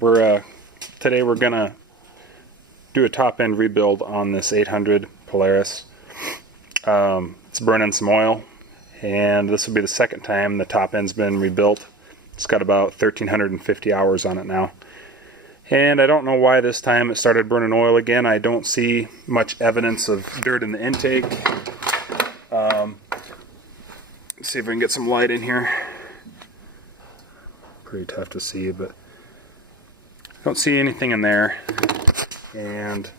Today we're gonna do a top end rebuild on this 800 Polaris. It's burning some oil, and this will be the second time the top end's been rebuilt. It's got about 1,350 hours on it now. And I don't know why this time it started burning oil again. I don't see much evidence of dirt in the intake. Let's see if we can get some light in here. Pretty tough to see, but I don't see anything in there. And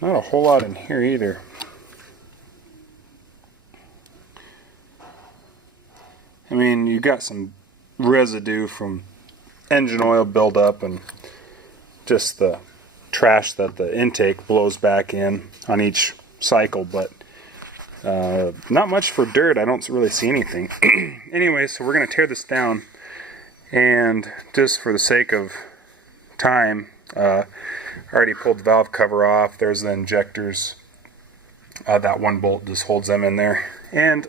not a whole lot in here either. I mean, you got some residue from engine oil buildup and just the trash that the intake blows back in on each cycle, but not much for dirt. I don't really see anything. Anyway, so we're going to tear this down, and just for the sake of time, I already pulled the valve cover off. There's the injectors. That one bolt just holds them in there. And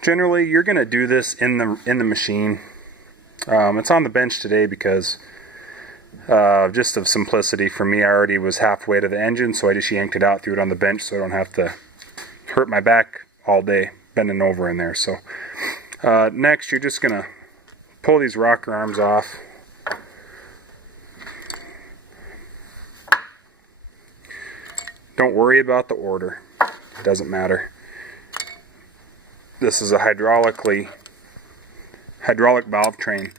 generally, you're going to do this in the machine. It's on the bench today because just of simplicity for me. I already was halfway to the engine, so I just yanked it out, threw it on the bench, so I don't have to hurt my back all day bending over in there. So next, you're just going to pull these rocker arms off. Don't worry about the order. It doesn't matter. This is a hydraulic valve train.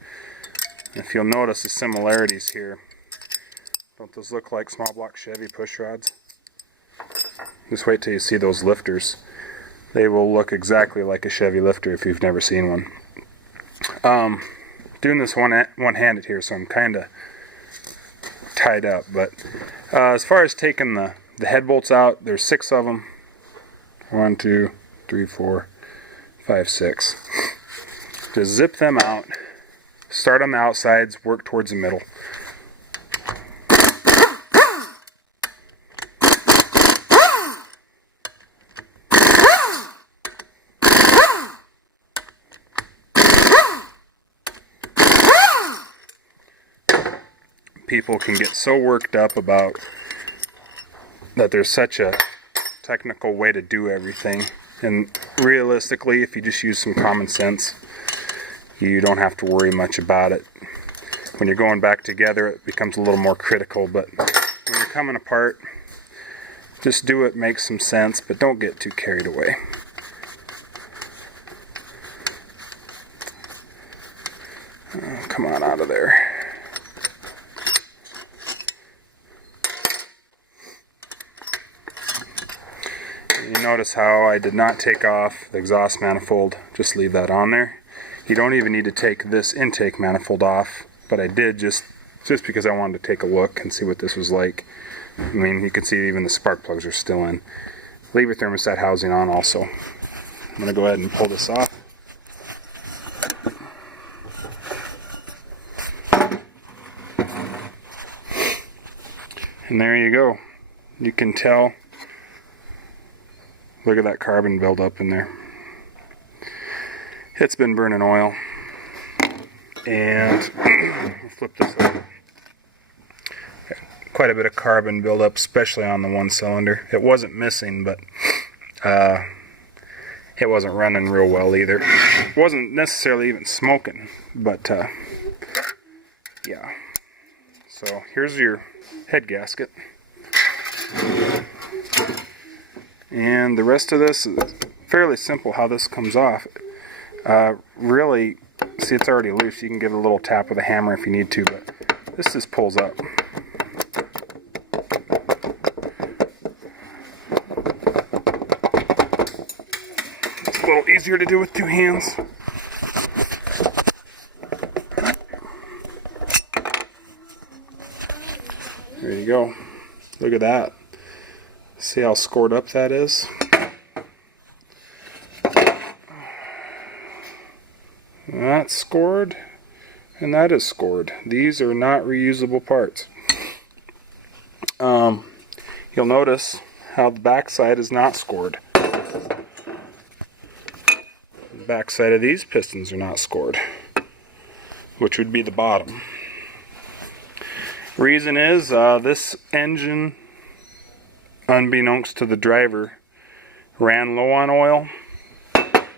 If you'll notice the similarities here, don't those look like small block Chevy push rods? Just wait till you see those lifters. They will look exactly like a Chevy lifter if you've never seen one. Doing this one-handed here, so I'm kind of tied up. But as far as taking the head bolts out, there's 6 of them. 1, 2, 3, 4, 5, 6. Just zip them out. Start on the outsides, work towards the middle. People can get so worked up about that there's such a technical way to do everything, and realistically, if you just use some common sense, you don't have to worry much about it. When you're going back together, it becomes a little more critical, but when you're coming apart, just do what makes some sense, but don't get too carried away. Oh, come on out of there. You notice how I did not take off the exhaust manifold, just leave that on there. You don't even need to take this intake manifold off, but I did just because I wanted to take a look and see what this was like. I mean, you can see even the spark plugs are still in. Leave your thermostat housing on also. I'm going to go ahead and pull this off. And there you go. You can tell. Look at that carbon buildup in there. It's been burning oil. And flip this over. Quite a bit of carbon buildup, especially on the one cylinder. It wasn't missing, but it wasn't running real well either. It wasn't necessarily even smoking, but yeah. So here's your head gasket. And the rest of this is fairly simple how this comes off. Really, see, it's already loose. You can give it a little tap with a hammer if you need to, but this just pulls up. It's a little easier to do with 2 hands. There you go. Look at that. See how scored up that is? That's scored, and that is scored. These are not reusable parts. You'll notice how the back side is not scored. The back side of these pistons are not scored. which would be the bottom. Reason is this engine, unbeknownst to the driver, ran low on oil,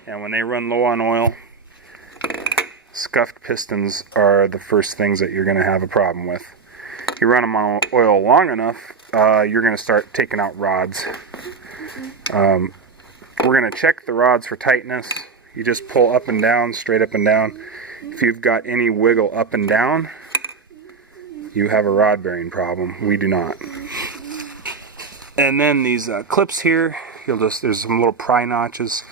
and when they run low on oil, scuffed pistons are the first things that you're going to have a problem with. You run them on oil long enough, you're going to start taking out rods. We're going to check the rods for tightness. You just pull up and down, straight up and down. If you've got any wiggle up and down, you have a rod bearing problem. We do not. And then these clips here, there's some little pry notches.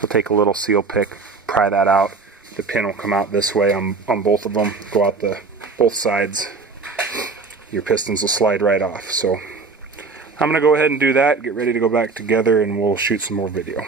You'll take a little seal pick, pry that out. The pin will come out this way on both of them, go out both sides. Your pistons will slide right off. So I'm going to go ahead and do that, get ready to go back together, and we'll shoot some more video.